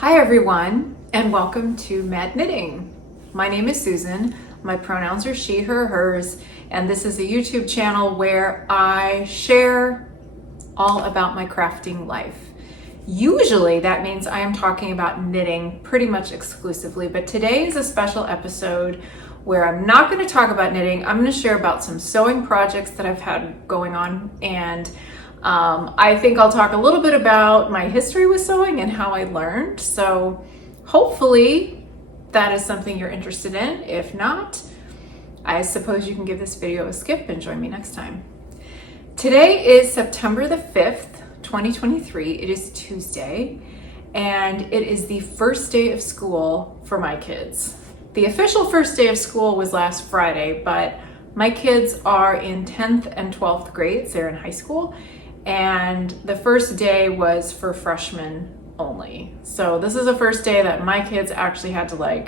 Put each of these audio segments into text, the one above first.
Hi everyone, and welcome to Mad Knitting. My name is Susan, my pronouns are she, her, hers, and this is a YouTube channel where I share all about my crafting life. Usually that means I am talking about knitting pretty much exclusively, but today is a special episode where I'm not going to talk about knitting. I'm going to share about some sewing projects that I've had going on, and I think I'll talk a little bit about my history with sewing and how I learned. So hopefully that is something you're interested in. If not, I suppose you can give this video a skip and join me next time. Today is September the 5th, 2023. It is Tuesday, and it is the first day of school for my kids. The official first day of school was last Friday, but my kids are in 10th and 12th grades. They're in high school. And the first day was for freshmen only. So this is the first day that my kids actually had to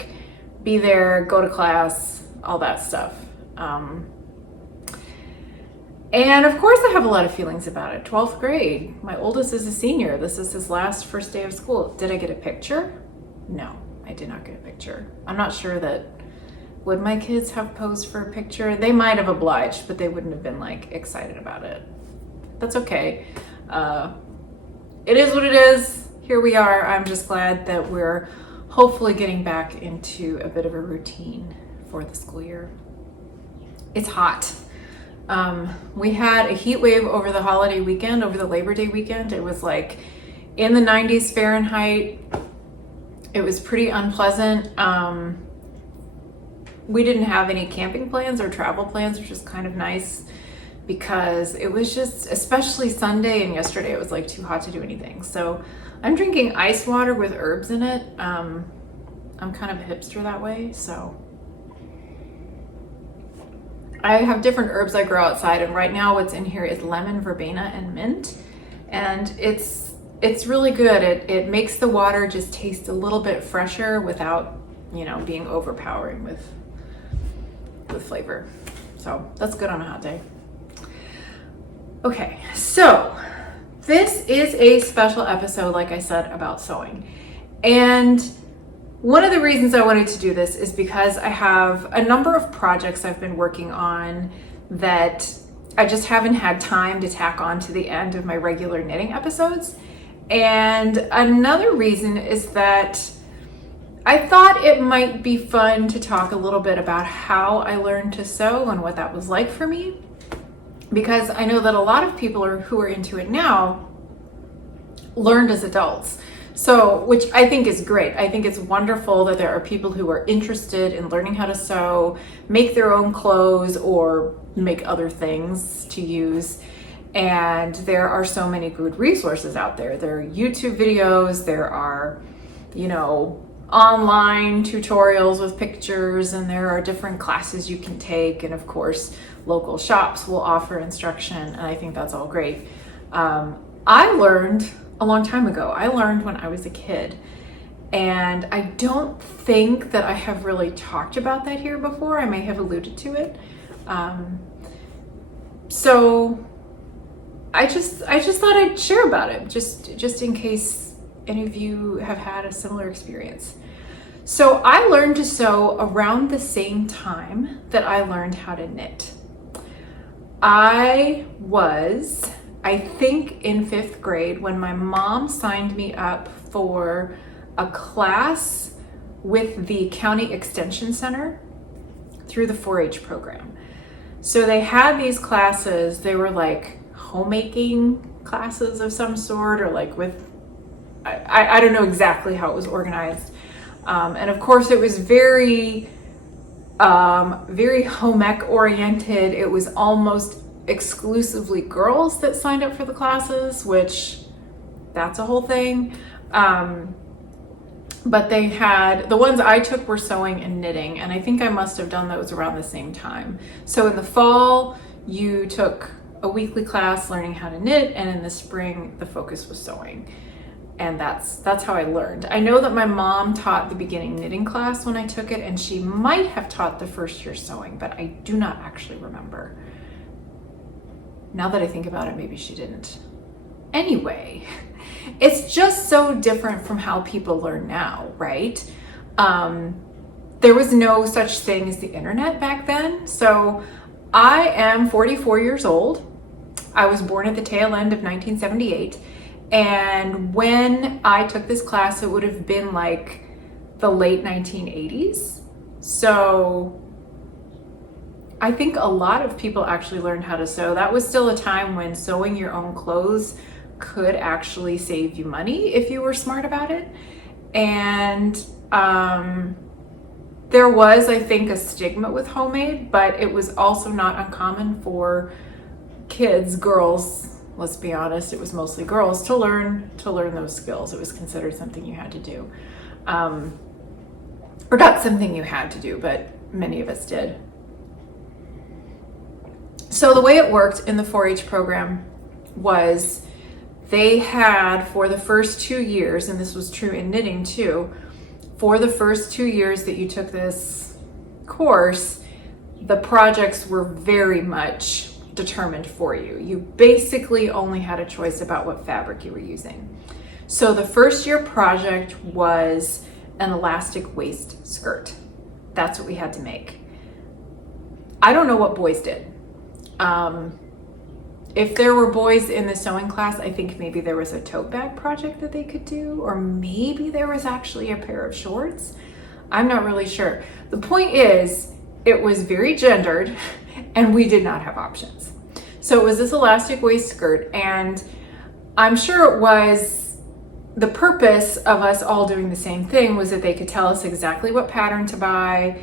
be there, go to class, all that stuff. And of course I have a lot of feelings about it. 12th grade, my oldest is a senior. This is his last first day of school. Did I get a picture? No, I did not get a picture. I'm not sure would my kids have posed for a picture? They might have obliged, but they wouldn't have been excited about it. That's okay. It is what it is. Here we are. I'm just glad that we're hopefully getting back into a bit of a routine for the school year. It's hot. We had a heat wave over the holiday weekend, over the Labor Day weekend. It was in the 90s Fahrenheit. It was pretty unpleasant. We didn't have any camping plans or travel plans, which is kind of nice, because it was just, especially Sunday and yesterday, it was too hot to do anything. So I'm drinking ice water with herbs in it. I'm kind of a hipster that way. So I have different herbs I grow outside, and right now what's in here is lemon, verbena, and mint. And it's really good. It makes the water just taste a little bit fresher without, being overpowering with flavor. So that's good on a hot day. Okay, so this is a special episode, like I said, about sewing. And one of the reasons I wanted to do this is because I have a number of projects I've been working on that I just haven't had time to tack on to the end of my regular knitting episodes. And another reason is that I thought it might be fun to talk a little bit about how I learned to sew and what that was like for me. Because I know that a lot of people who are into it now learned as adults. So, which I think is great. I think it's wonderful that there are people who are interested in learning how to sew, make their own clothes, or make other things to use. And there are so many good resources out there. There are YouTube videos, there are, online tutorials with pictures, and there are different classes you can take. And of course, local shops will offer instruction, and I think that's all great. I learned a long time ago. I learned when I was a kid, and I don't think that I have really talked about that here before. I may have alluded to it. So I just thought I'd share about it, just in case any of you have had a similar experience. So I learned to sew around the same time that I learned how to knit. I was, I think, in 5th grade when my mom signed me up for a class with the County Extension Center through the 4-H program. So they had these classes. They were homemaking classes of some sort, or I don't know exactly how it was organized. And of course it was very home ec oriented. It was almost exclusively girls that signed up for the classes, which that's a whole thing. But they had, the ones I took were sewing and knitting, and I think I must have done those around the same time. So in the fall, you took a weekly class learning how to knit, and in the spring, the focus was sewing. And that's how I learned. I know that my mom taught the beginning knitting class when I took it, and she might have taught the first year sewing, but I do not actually remember. Now that I think about it, maybe she didn't. anyway. It's just so different from how people learn now, right? There was no such thing as the internet back then. So I am 44 years old. I was born at the tail end of 1978. And when I took this class, it would have been like the late 1980s. So I think a lot of people actually learned how to sew. That was still a time when sewing your own clothes could actually save you money if you were smart about it. And there was, I think, a stigma with homemade, but it was also not uncommon for kids, girls, let's be honest, it was mostly girls, to learn those skills. It was considered something you had to do. Or not something you had to do, but many of us did. So the way it worked in the 4-H program was they had, for the first 2 years, and this was true in knitting too, for the first 2 years that you took this course, the projects were very much determined for you. You basically only had a choice about what fabric you were using. So the first year project was an elastic waist skirt. That's what we had to make. I don't know what boys did. If there were boys in the sewing class, I think maybe there was a tote bag project that they could do, or maybe there was actually a pair of shorts. I'm not really sure. The point is, it was very gendered and we did not have options. So it was this elastic waist skirt, and I'm sure it was the purpose of us all doing the same thing was that they could tell us exactly what pattern to buy.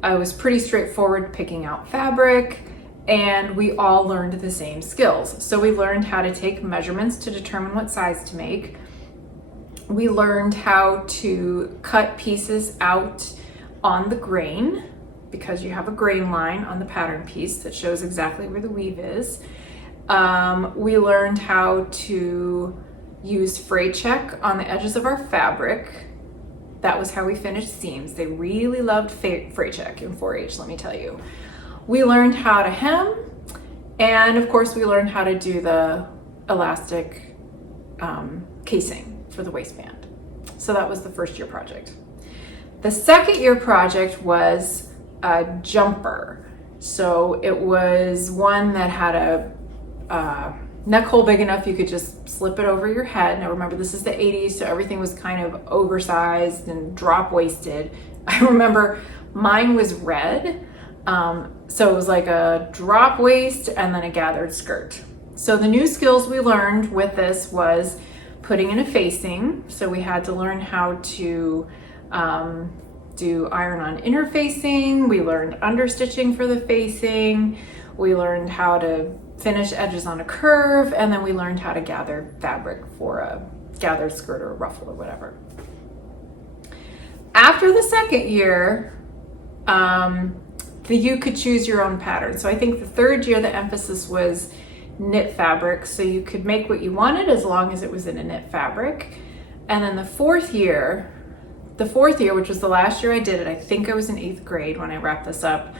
I was pretty straightforward picking out fabric, and we all learned the same skills. So we learned how to take measurements to determine what size to make. We learned how to cut pieces out on the grain, because you have a grain line on the pattern piece that shows exactly where the weave is. We learned how to use fray check on the edges of our fabric. That was how we finished seams. They really loved fray check in 4-H, let me tell you. We learned how to hem, and of course we learned how to do the elastic casing for the waistband. So that was the first year project. The second year project was a jumper. So it was one that had a neck hole big enough you could just slip it over your head. Now remember, this is the 80s, so everything was kind of oversized and drop waisted. I remember mine was red. So it was like a drop waist and then a gathered skirt. So the new skills we learned with this was putting in a facing. So we had to learn how to do iron-on interfacing. We learned understitching for the facing. We learned how to finish edges on a curve, and then we learned how to gather fabric for a gathered skirt or a ruffle or whatever. After the second year, you could choose your own pattern. So I think the third year, the emphasis was knit fabric. So you could make what you wanted as long as it was in a knit fabric. And then the fourth year, which was the last year I did it, I think I was in 8th grade when I wrapped this up.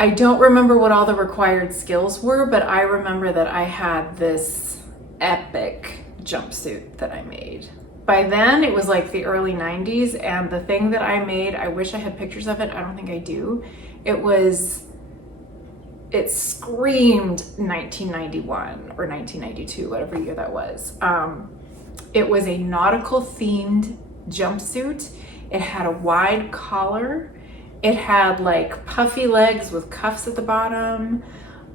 I don't remember what all the required skills were, but I remember that I had this epic jumpsuit that I made. By then, it was like the early 90s, and the thing that I made, I wish I had pictures of it. I don't think I do. It screamed 1991 or 1992, whatever year that was. It was a nautical themed jumpsuit. It had a wide collar. It had like puffy legs with cuffs at the bottom.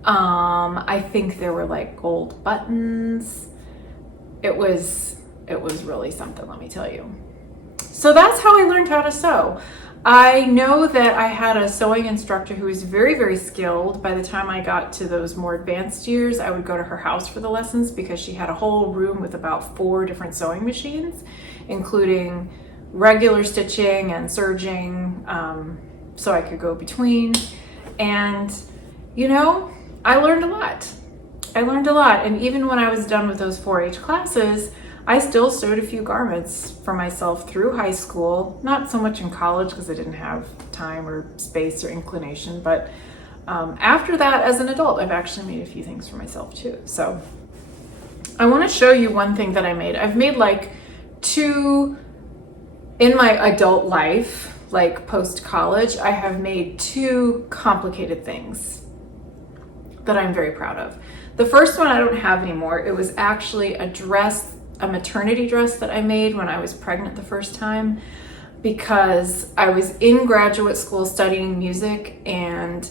I think there were like gold buttons. It was really something, let me tell you. So that's how I learned how to sew. I know that I had a sewing instructor who was very, very skilled. By the time I got to those more advanced years, I would go to her house for the lessons because she had a whole room with about 4 different sewing machines, including regular stitching and serging, so I could go between. And, you know, I learned a lot. And even when I was done with those 4-H classes, I still sewed a few garments for myself through high school, not so much in college because I didn't have time or space or inclination, but After that, as an adult, I've actually made a few things for myself too. So I want to show you one thing that I made. I've made like two in my adult life, like post-college, I have made two complicated things that I'm very proud of. The first one I don't have anymore. It was actually a dress, a maternity dress that I made when I was pregnant the first time, because I was in graduate school studying music and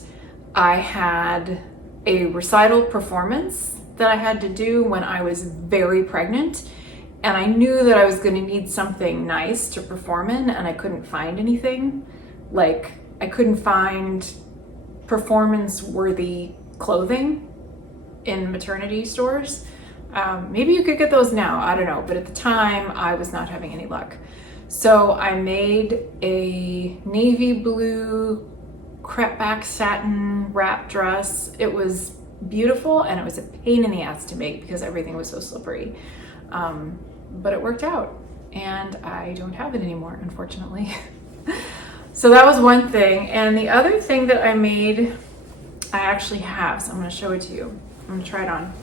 I had a recital performance that I had to do when I was very pregnant. And I knew that I was going to need something nice to perform in, and I couldn't find anything. Like, I couldn't find performance-worthy clothing in maternity stores. Maybe you could get those now, I don't know. But at the time, I was not having any luck. So I made a navy blue crepe back satin wrap dress. It was beautiful, and it was a pain in the ass to make because everything was so slippery. But it worked out, and I don't have it anymore, unfortunately. So that was one thing. And the other thing that I made, I actually have, so I'm going to show it to you. I'm going to try it on.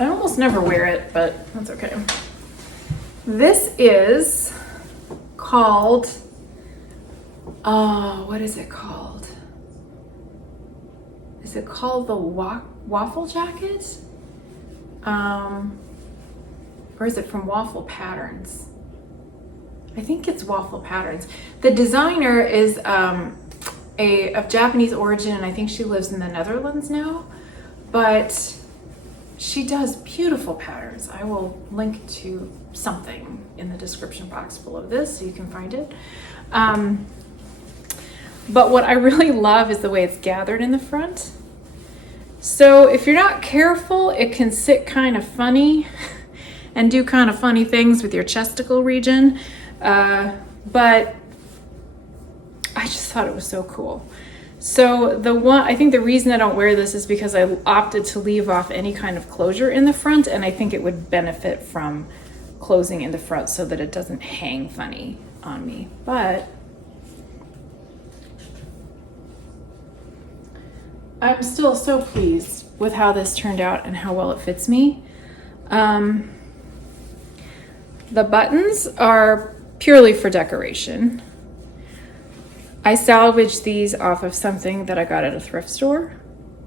I almost never wear it, but that's okay. This is called, what is it called? Is it called the waffle jacket? Or is it from Waffle Patterns? I think it's Waffle Patterns. The designer is of Japanese origin, and I think she lives in the Netherlands now, but she does beautiful patterns. I will link to something in the description box below this so you can find it. But what I really love is the way it's gathered in the front. So if you're not careful, it can sit kind of funny and do kind of funny things with your chesticle region. But I just thought it was so cool. So I think the reason I don't wear this is because I opted to leave off any kind of closure in the front, and I think it would benefit from closing in the front so that it doesn't hang funny on me. But I'm still so pleased with how this turned out and how well it fits me. The buttons are purely for decoration. I salvaged these off of something that I got at a thrift store,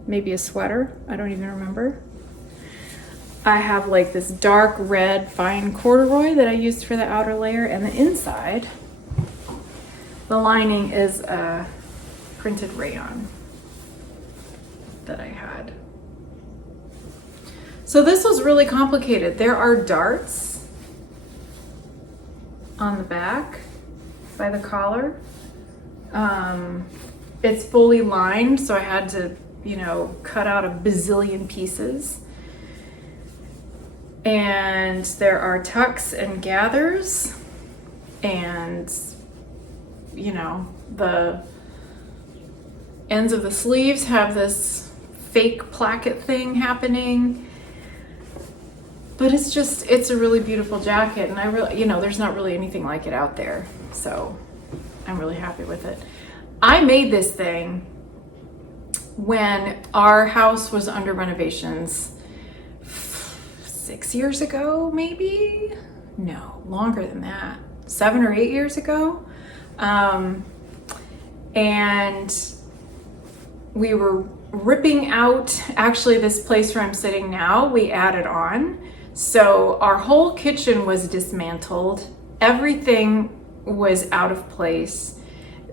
maybe a sweater, I don't even remember. I have like this dark red fine corduroy that I used for the outer layer, and the inside, the lining is printed rayon that I had. So this was really complicated. There are darts on the back by the collar. It's fully lined, so I had to, cut out a bazillion pieces. And there are tucks and gathers, and the ends of the sleeves have this fake placket thing happening. But it's a really beautiful jacket, and I really, there's not really anything like it out there. So I'm really happy with it. I made this thing when our house was under renovations 6 years ago, maybe? No, longer than that. 7 or 8 years ago. And we were ripping out, actually this place where I'm sitting now, we added on. So our whole kitchen was dismantled. Everything was out of place.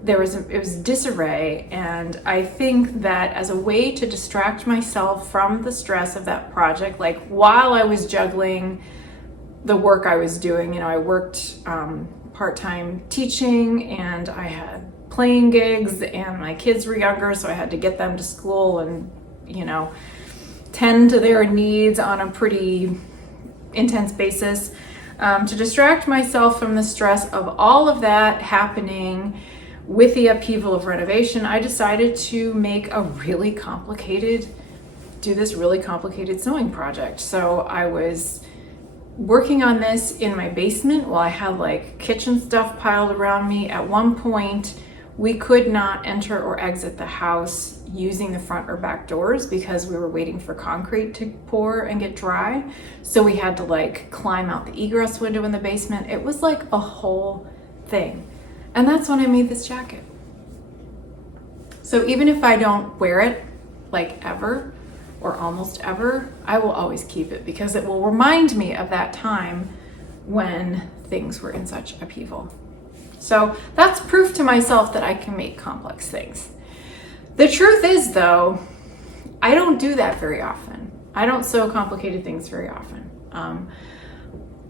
It was disarray. And I think that as a way to distract myself from the stress of that project, like while I was juggling the work I was doing, I worked part-time teaching, and I had playing gigs, and my kids were younger, so I had to get them to school and, tend to their needs on a pretty intense basis. To distract myself from the stress of all of that happening with the upheaval of renovation, I decided to make do this really complicated sewing project. So I was working on this in my basement while I had like kitchen stuff piled around me. At one point, we could not enter or exit the house using the front or back doors because we were waiting for concrete to pour and get dry. So we had to like climb out the egress window in the basement. It was like a whole thing. And that's when I made this jacket. So even if I don't wear it like ever or almost ever, I will always keep it because it will remind me of that time when things were in such upheaval. So that's proof to myself that I can make complex things. The truth is though, I don't do that very often. I don't sew complicated things very often.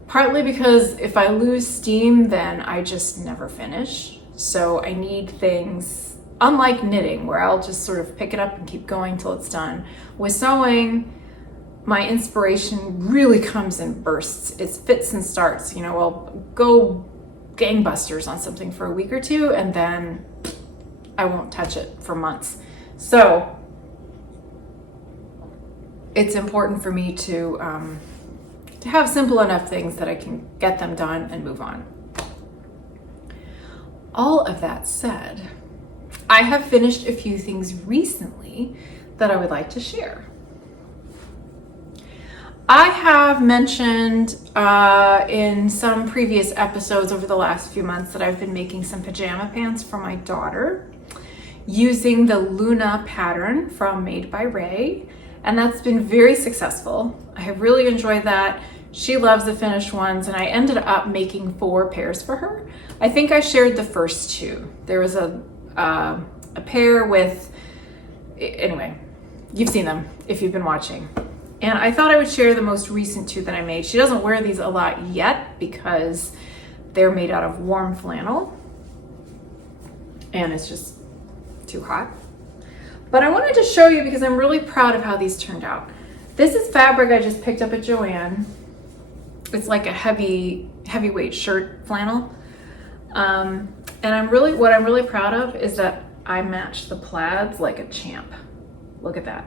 Partly because if I lose steam, then I just never finish. So I need things, unlike knitting, where I'll just sort of pick it up and keep going till it's done. With sewing, my inspiration really comes in bursts. It's fits and starts. You know, I'll go gangbusters on something for a week or two and then I won't touch it for months. So it's important for me to have simple enough things that I can get them done and move on. All of that said, I have finished a few things recently that I would like to share. I have mentioned in some previous episodes over the last few months that I've been making some pajama pants for my daughter using the Luna pattern from Made by Ray, and that's been very successful. I have really enjoyed that. She loves the finished ones, and I ended up making 4 pairs for her. I think I shared the first 2. There was a pair with, anyway, you've seen them if you've been watching. And I thought I would share the most recent 2 that I made. She doesn't wear these a lot yet because they're made out of warm flannel and it's just too hot. But I wanted to show you because I'm really proud of how these turned out. This is fabric I just picked up at Joann. It's like a heavyweight shirt flannel. And what I'm really proud of is that I matched the plaids like a champ. Look at that.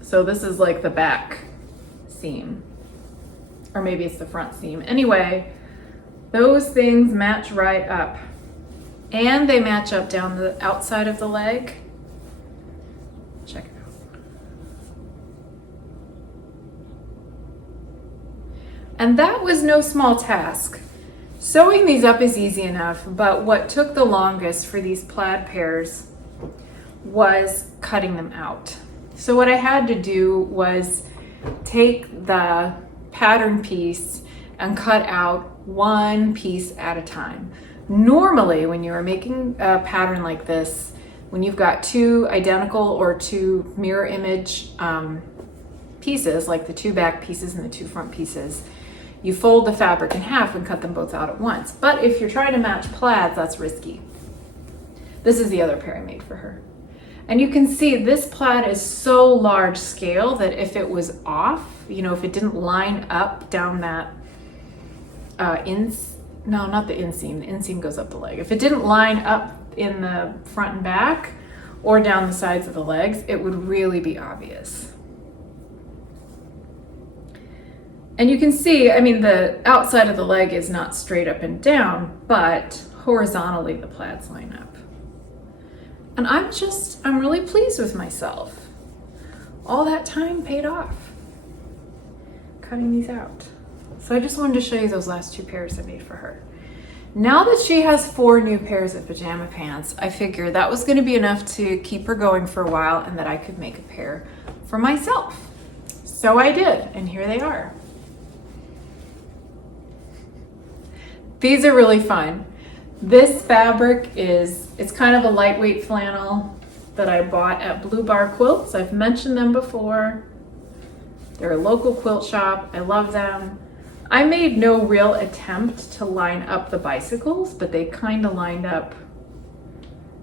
So this is like the back seam, or maybe it's the front seam. Anyway, those things match right up, and they match up down the outside of the leg. Check it out. And that was no small task. Sewing these up is easy enough, but what took the longest for these plaid pairs was cutting them out. So what I had to do was take the pattern piece and cut out one piece at a time. Normally, when you're making a pattern like this, when you've got 2 identical or 2 mirror image pieces, like the 2 back pieces and the 2 front pieces, you fold the fabric in half and cut them both out at once. But if you're trying to match plaids, that's risky. This is the other pair I made for her. And you can see this plaid is so large scale that if it was off, you know, if it didn't line up down that not the inseam, the inseam goes up the leg. If it didn't line up in the front and back or down the sides of the legs, it would really be obvious. And you can see, I mean, the outside of the leg is not straight up and down, but horizontally the plaids line up. And I'm really pleased with myself. All that time paid off cutting these out. So I just wanted to show you those last 2 pairs I made for her. Now that she has 4 new pairs of pajama pants, I figured that was going to be enough to keep her going for a while and that I could make a pair for myself. So I did, and here they are. These are really fun. This fabric it's kind of a lightweight flannel that I bought at Blue Bar Quilts. I've mentioned them before. They're a local quilt shop. I love them. I made no real attempt to line up the bicycles, but they kind of lined up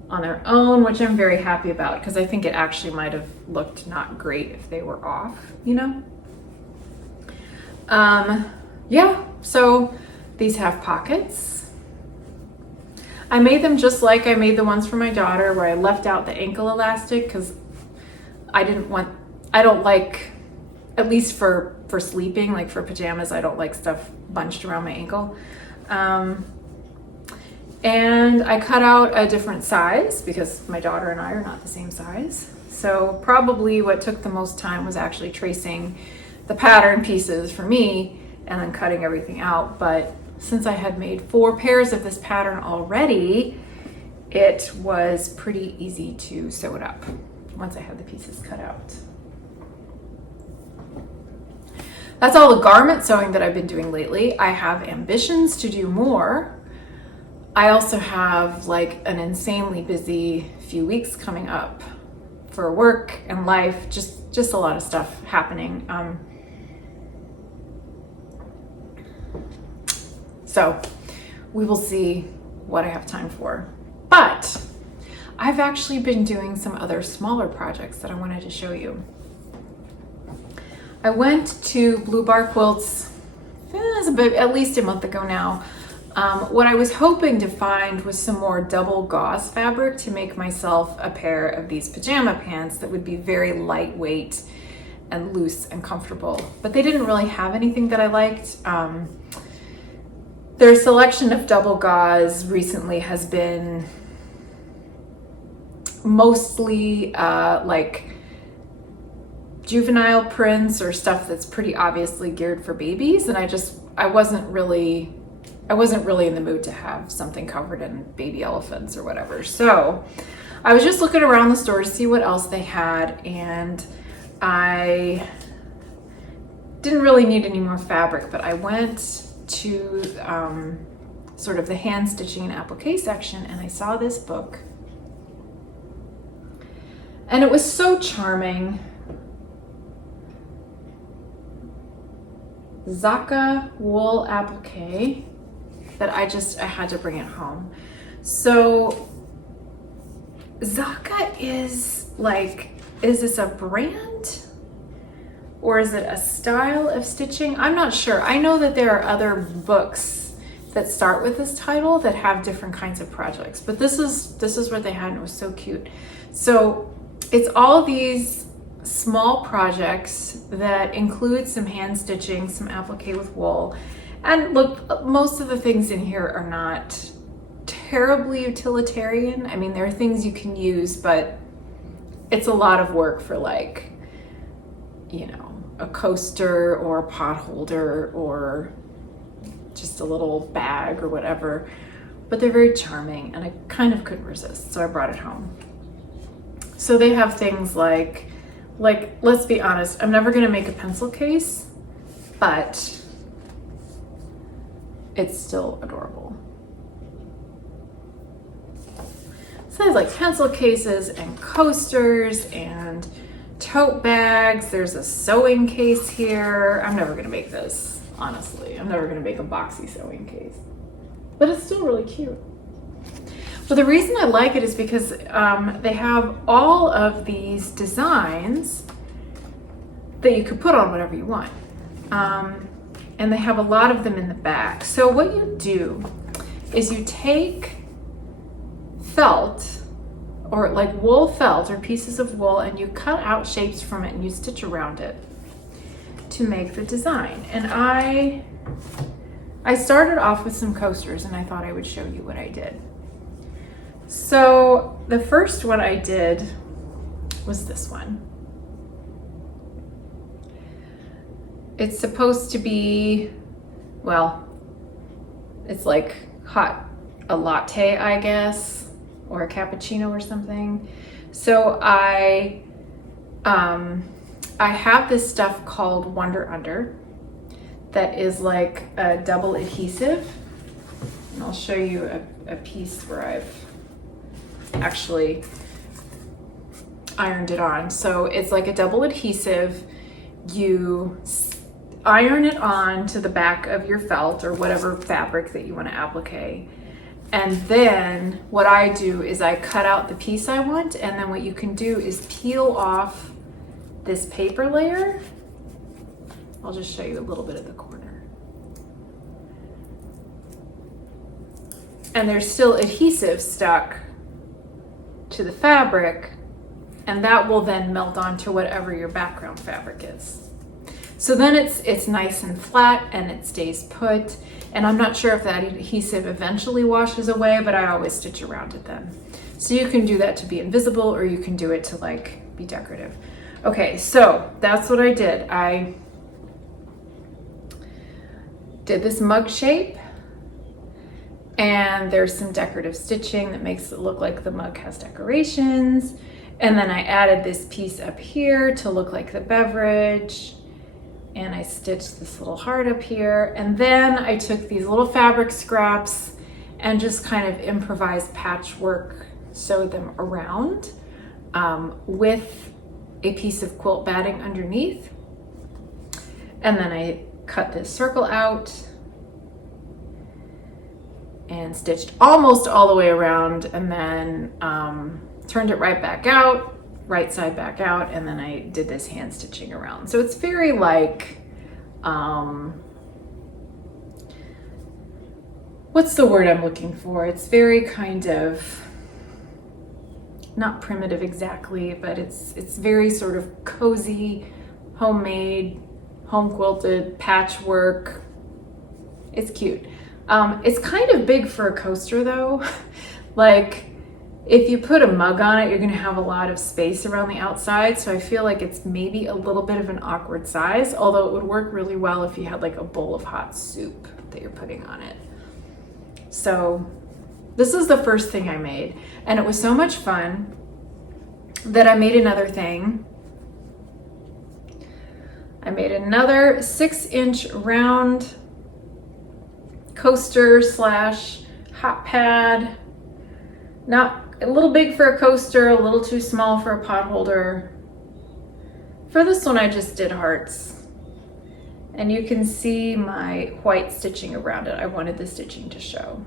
on their own, which I'm very happy about because I think it actually might have looked not great if they were off, you know? Yeah, so these have pockets. I made them just like I made the ones for my daughter where I left out the ankle elastic because I don't like, at least for sleeping, like for pajamas, I don't like stuff bunched around my ankle. And I cut out a different size because my daughter and I are not the same size. So probably what took the most time was actually tracing the pattern pieces for me and then cutting everything out. But since I had made 4 pairs of this pattern already, it was pretty easy to sew it up once I had the pieces cut out. That's all the garment sewing that I've been doing lately. I have ambitions to do more. I also have like an insanely busy few weeks coming up for work and life, just a lot of stuff happening. So we will see what I have time for. But I've actually been doing some other smaller projects that I wanted to show you. I went to Blue Bar Quilts at least a month ago now. What I was hoping to find was some more double gauze fabric to make myself a pair of these pajama pants that would be very lightweight and loose and comfortable. But they didn't really have anything that I liked. Their selection of double gauze recently has been mostly like juvenile prints or stuff that's pretty obviously geared for babies, and I wasn't really in the mood to have something covered in baby elephants or whatever. So I was just looking around the store to see what else they had, and I didn't really need any more fabric, but I went to sort of the hand stitching and applique section, and I saw this book, and it was so charming. Zaka wool applique, that I had to bring it home. So Zaka is this a brand or is it a style of stitching? I'm not sure. I know that there are other books that start with this title that have different kinds of projects, but this is what they had, and it was so cute. So it's all these small projects that include some hand stitching, some applique with wool. And look, most of the things in here are not terribly utilitarian. I mean, there are things you can use, but it's a lot of work for like, you know, a coaster or a pot holder or just a little bag or whatever. But they're very charming, and I kind of couldn't resist, so I brought it home. So they have things like, let's be honest, I'm never gonna make a pencil case, but it's still adorable. So there's like pencil cases and coasters and tote bags. There's a sewing case here. I'm never gonna make this, honestly. I'm never gonna make a boxy sewing case, but it's still really cute. But the reason I like it is because they have all of these designs that you could put on whatever you want. And they have a lot of them in the back. So what you do is you take felt, or like wool felt or pieces of wool, and you cut out shapes from it and you stitch around it to make the design. And I started off with some coasters, and I thought I would show you what I did. So the first one I did was this one. It's supposed to be, well, it's like a latte, I guess, or a cappuccino or something. So I have this stuff called Wonder Under that is like a double adhesive. And I'll show you a piece where I've actually ironed it on. So it's like a double adhesive. You iron it on to the back of your felt or whatever fabric that you want to applique. And then what I do is I cut out the piece I want, and then what you can do is peel off this paper layer. I'll just show you a little bit of the corner. And there's still adhesive stuck to the fabric, and that will then melt onto whatever your background fabric is. So then it's nice and flat and it stays put. And I'm not sure if that adhesive eventually washes away, but I always stitch around it then. So you can do that to be invisible, or you can do it to like be decorative. Okay, so that's what I did. I did this mug shape, and there's some decorative stitching that makes it look like the mug has decorations. And then I added this piece up here to look like the beverage. And I stitched this little heart up here. And then I took these little fabric scraps and just kind of improvised patchwork, sewed them around with a piece of quilt batting underneath. And then I cut this circle out and stitched almost all the way around, and then turned it right back out, right side back out, and then I did this hand stitching around. So it's very like, what's the word I'm looking for? It's very kind of, not primitive exactly, but it's very sort of cozy, homemade, home quilted patchwork. It's cute. It's kind of big for a coaster though. Like if you put a mug on it, you're gonna have a lot of space around the outside. So I feel like it's maybe a little bit of an awkward size, although it would work really well if you had like a bowl of hot soup that you're putting on it. So this is the first thing I made, and it was so much fun that I made another thing. I made another 6-inch round coaster slash hot pad. Not a little big for a coaster, a little too small for a pot holder. For this one, I just did hearts. And you can see my white stitching around it. I wanted the stitching to show.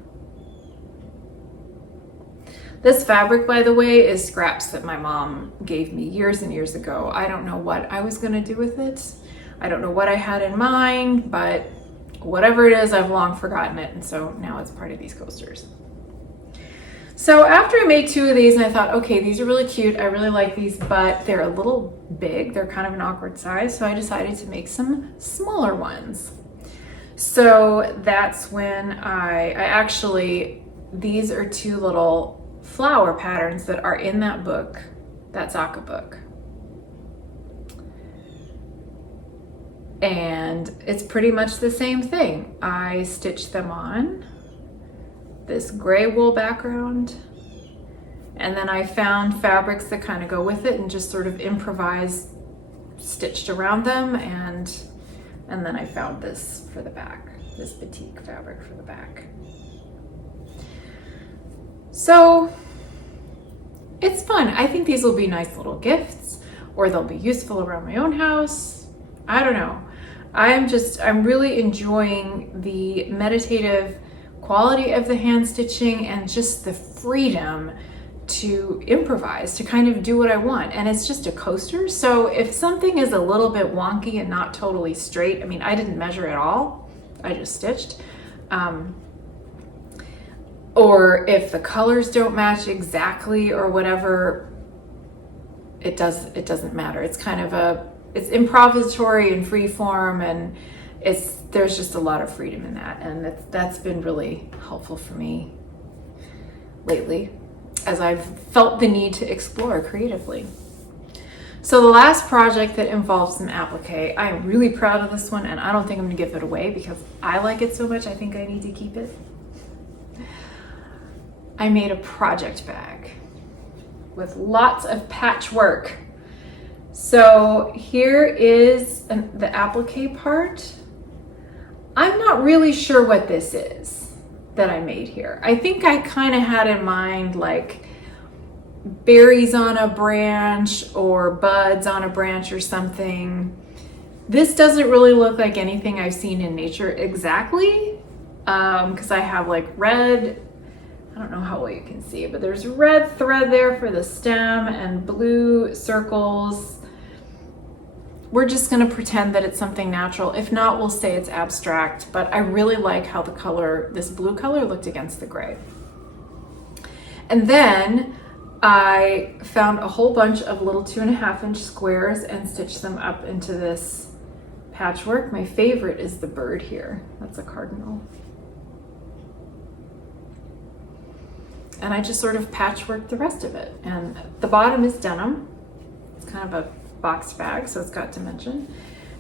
This fabric, by the way, is scraps that my mom gave me years and years ago. I don't know what I was gonna do with it. I don't know what I had in mind, but whatever it is, I've long forgotten it. And so now it's part of these coasters. So after I made 2 of these, and I thought, okay, these are really cute. I really like these, but they're a little big. They're kind of an awkward size. So I decided to make some smaller ones. So that's when I actually, these are 2 little flower patterns that are in that book, that Zaka book. And it's pretty much the same thing. I stitched them on this gray wool background, and then I found fabrics that kind of go with it and just sort of improvised, stitched around them, and then I found this for the back, this batik fabric for the back. So it's fun. I think these will be nice little gifts, or they'll be useful around my own house. I don't know. I'm really enjoying the meditative quality of the hand stitching and just the freedom to improvise, to kind of do what I want. And it's just a coaster. So if something is a little bit wonky and not totally straight, I mean, I didn't measure at all. I just stitched. Or if the colors don't match exactly or whatever, it doesn't matter. It's kind of it's improvisatory and free form, and there's just a lot of freedom in that, and that's been really helpful for me lately as I've felt the need to explore creatively. So the last project that involves some applique, I am really proud of this one, and I don't think I'm gonna give it away because I like it so much. I think I need to keep it. I made a project bag with lots of patchwork. So here is the applique part. I'm not really sure what this is that I made here. I think I kind of had in mind like berries on a branch or buds on a branch or something. This doesn't really look like anything I've seen in nature exactly, because I have like red, I don't know how well you can see, but there's red thread there for the stem and blue circles. We're just gonna pretend that it's something natural. If not, we'll say it's abstract, but I really like how the color, this blue color, looked against the gray. And then I found a whole bunch of little 2.5-inch squares and stitched them up into this patchwork. My favorite is the bird here. That's a cardinal. And I just sort of patchwork the rest of it. And the bottom is denim. It's kind of a boxed bag, so it's got dimension.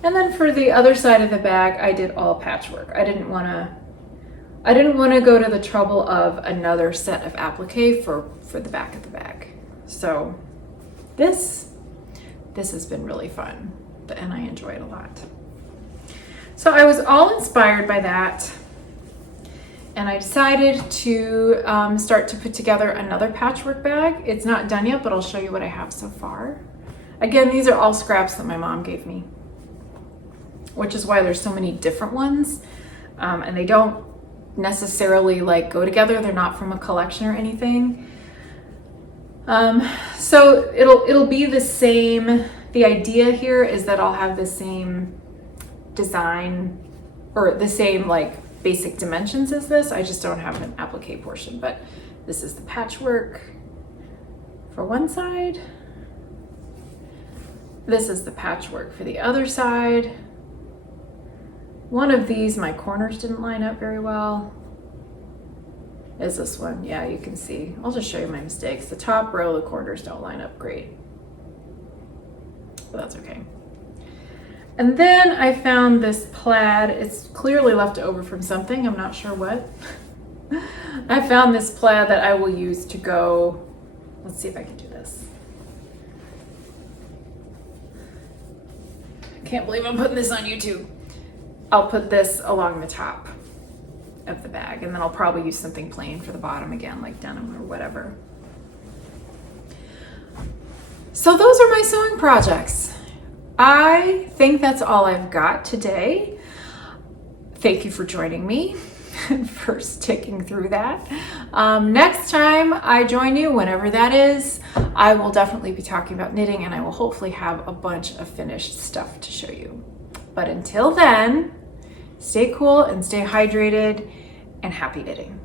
And then for the other side of the bag, I did all patchwork. I didn't want to go to the trouble of another set of applique for the back of the bag. So this has been really fun, and I enjoy it a lot. So I was all inspired by that, and I decided to start to put together another patchwork bag. It's not done yet, but I'll show you what I have so far. Again, these are all scraps that my mom gave me, which is why there's so many different ones, and they don't necessarily like go together. They're not from a collection or anything. So it'll be the same. The idea here is that I'll have the same design or the same like basic dimensions as this. I just don't have an applique portion, but this is the patchwork for one side. This is the patchwork for the other side. One of these, my corners didn't line up very well. Is this one? Yeah, you can see. I'll just show you my mistakes. The top row, the corners don't line up great, but that's okay. And then I found this plaid. It's clearly left over from something. I'm not sure what. I found this plaid that I will use to go. Let's see if I can do this. Can't believe I'm putting this on YouTube. I'll put this along the top of the bag, and then I'll probably use something plain for the bottom again, like denim or whatever. So those are my sewing projects. I think that's all I've got today. Thank you for joining me and for sticking through that. Next time I join you, whenever that is, I will definitely be talking about knitting, and I will hopefully have a bunch of finished stuff to show you. But until then, stay cool and stay hydrated, and happy knitting.